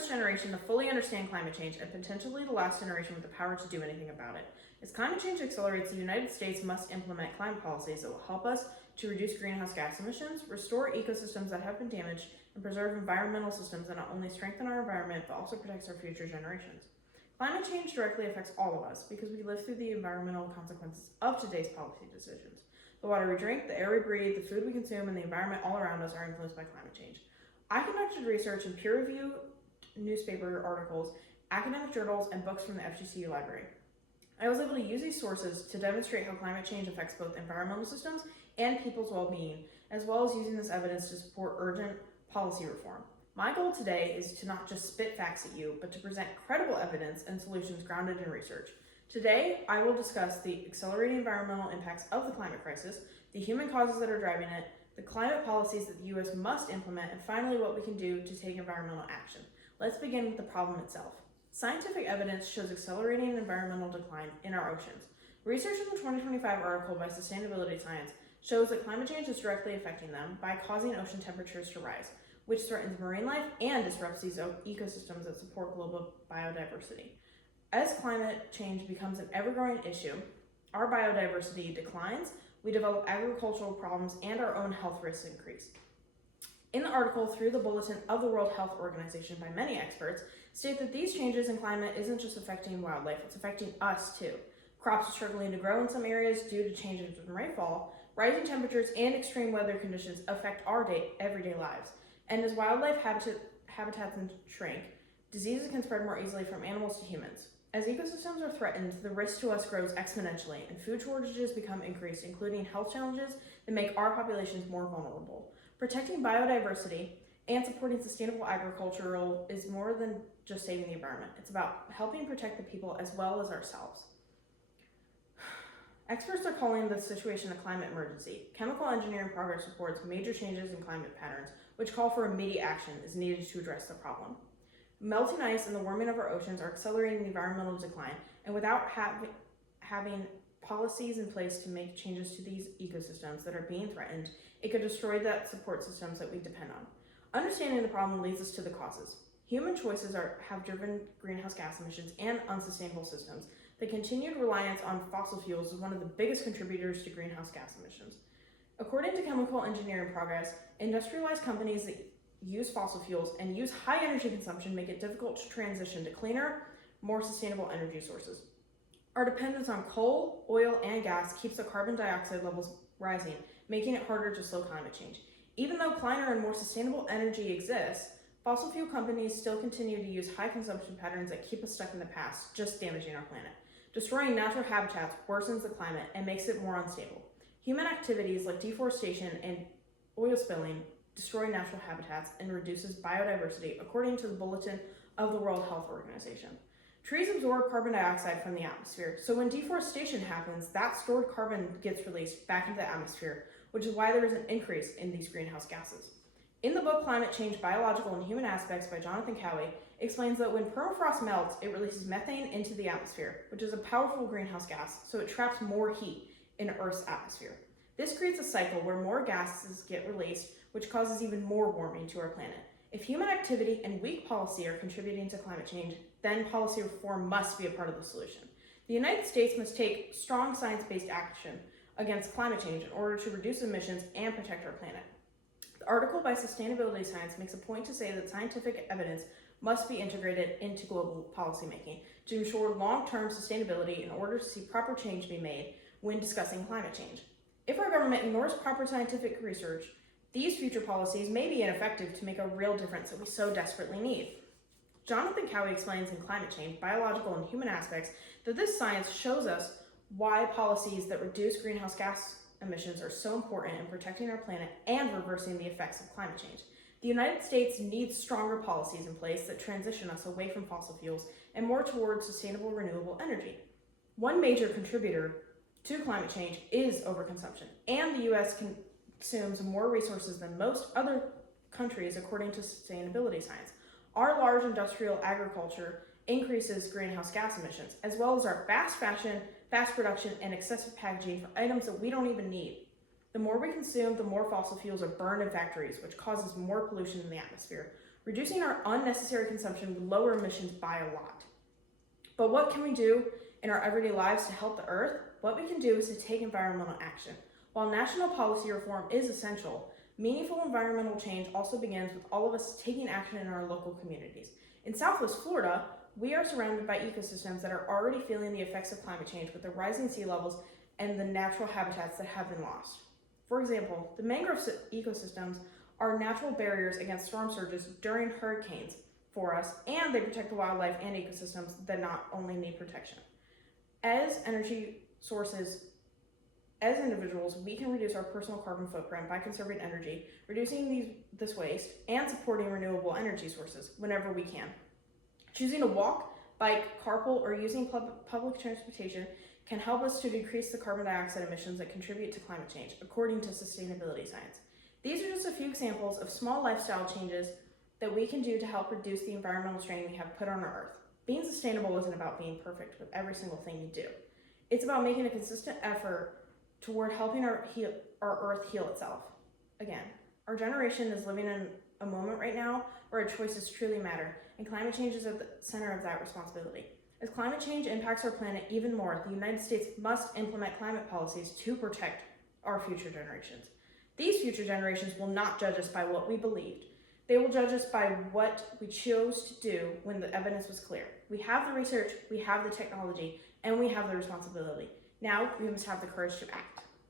first generation to fully understand climate change and potentially the last generation with the power to do anything about it. As climate change accelerates, the United States must implement climate policies that will help us to reduce greenhouse gas emissions, restore ecosystems that have been damaged, and preserve environmental systems that not only strengthen our environment but also protects our future generations. Climate change directly affects all of us because we live through the environmental consequences of today's policy decisions. The water we drink, the air we breathe, the food we consume, and the environment all around us are influenced by climate change. I conducted research in peer-reviewed newspaper articles, academic journals, and books from the FGCU library. I was able to use these sources to demonstrate how climate change affects both environmental systems and people's well-being, as well as using this evidence to support urgent policy reform. My goal today is to not just spit facts at you, but to present credible evidence and solutions grounded in research. Today, I will discuss the accelerating environmental impacts of the climate crisis, the human causes that are driving it, the climate policies that the U.S. must implement, and finally what we can do to take environmental action. Let's begin with the problem itself. Scientific evidence shows accelerating environmental decline in our oceans. Research in the 2025 article by Sustainability Science shows that climate change is directly affecting them by causing ocean temperatures to rise, which threatens marine life and disrupts these ecosystems that support global biodiversity. As climate change becomes an ever-growing issue, our biodiversity declines, we develop agricultural problems, and our own health risks increase. In the article, through the bulletin of the World Health Organization by many experts, state that these changes in climate isn't just affecting wildlife, it's affecting us too. Crops are struggling to grow in some areas due to changes in rainfall. Rising temperatures and extreme weather conditions affect our everyday lives. And as wildlife habitats shrink, diseases can spread more easily from animals to humans. As ecosystems are threatened, the risk to us grows exponentially, and food shortages become increased, including health challenges that make our populations more vulnerable. Protecting biodiversity and supporting sustainable agriculture is more than just saving the environment. It's about helping protect the people as well as ourselves. Experts are calling the situation a climate emergency. Chemical engineering progress reports major changes in climate patterns, which call for immediate action is needed to address the problem. Melting ice and the warming of our oceans are accelerating the environmental decline, and without having policies in place to make changes to these ecosystems that are being threatened, it could destroy that support systems that we depend on. Understanding the problem leads us to the causes. Human choices have driven greenhouse gas emissions and unsustainable systems. The continued reliance on fossil fuels is one of the biggest contributors to greenhouse gas emissions. According to chemical engineering progress, industrialized companies that use fossil fuels and use high energy consumption make it difficult to transition to cleaner, more sustainable energy sources. Our dependence on coal, oil, and gas keeps the carbon dioxide levels rising, making it harder to slow climate change. Even though cleaner and more sustainable energy exists, fossil fuel companies still continue to use high consumption patterns that keep us stuck in the past, just damaging our planet. Destroying natural habitats worsens the climate and makes it more unstable. Human activities like deforestation and oil spilling destroy natural habitats and reduces biodiversity, according to the bulletin of the World Health Organization. Trees absorb carbon dioxide from the atmosphere, so when deforestation happens, that stored carbon gets released back into the atmosphere, which is why there is an increase in these greenhouse gases. In the book Climate Change, Biological and Human Aspects by Jonathan Cowie, explains that when permafrost melts, it releases methane into the atmosphere, which is a powerful greenhouse gas, so it traps more heat in Earth's atmosphere. This creates a cycle where more gases get released, which causes even more warming to our planet. If human activity and weak policy are contributing to climate change, then policy reform must be a part of the solution. The United States must take strong science-based action against climate change in order to reduce emissions and protect our planet. The article by Sustainability Science makes a point to say that scientific evidence must be integrated into global policymaking to ensure long-term sustainability in order to see proper change be made when discussing climate change. If our government ignores proper scientific research, these future policies may be ineffective to make a real difference that we so desperately need. Jonathan Cowie explains in Climate Change, Biological and Human Aspects that this science shows us why policies that reduce greenhouse gas emissions are so important in protecting our planet and reversing the effects of climate change. The United States needs stronger policies in place that transition us away from fossil fuels and more towards sustainable renewable energy. One major contributor to climate change is overconsumption, and the U.S. consumes more resources than most other countries according to sustainability science. Our large industrial agriculture increases greenhouse gas emissions, as well as our fast fashion, fast production, and excessive packaging for items that we don't even need. The more we consume, the more fossil fuels are burned in factories, which causes more pollution in the atmosphere. Reducing our unnecessary consumption would lower emissions by a lot. But what can we do in our everyday lives to help the earth? What we can do is to take environmental action. While national policy reform is essential, meaningful environmental change also begins with all of us taking action in our local communities. In Southwest Florida, we are surrounded by ecosystems that are already feeling the effects of climate change with the rising sea levels and the natural habitats that have been lost. For example, the mangrove ecosystems are natural barriers against storm surges during hurricanes for us, and they protect the wildlife and ecosystems that not only need protection. As individuals, we can reduce our personal carbon footprint by conserving energy, reducing this waste, and supporting renewable energy sources whenever we can. Choosing to walk, bike, carpool, or using public transportation can help us to decrease the carbon dioxide emissions that contribute to climate change, according to sustainability science. These are just a few examples of small lifestyle changes that we can do to help reduce the environmental strain we have put on our earth. Being sustainable isn't about being perfect with every single thing you do. It's about making a consistent effort toward helping our earth heal itself. Again, our generation is living in a moment right now where our choices truly matter, and climate change is at the center of that responsibility. As climate change impacts our planet even more, the United States must implement climate policies to protect our future generations. These future generations will not judge us by what we believed. They will judge us by what we chose to do when the evidence was clear. We have the research, we have the technology, and we have the responsibility. Now we must have the courage to act.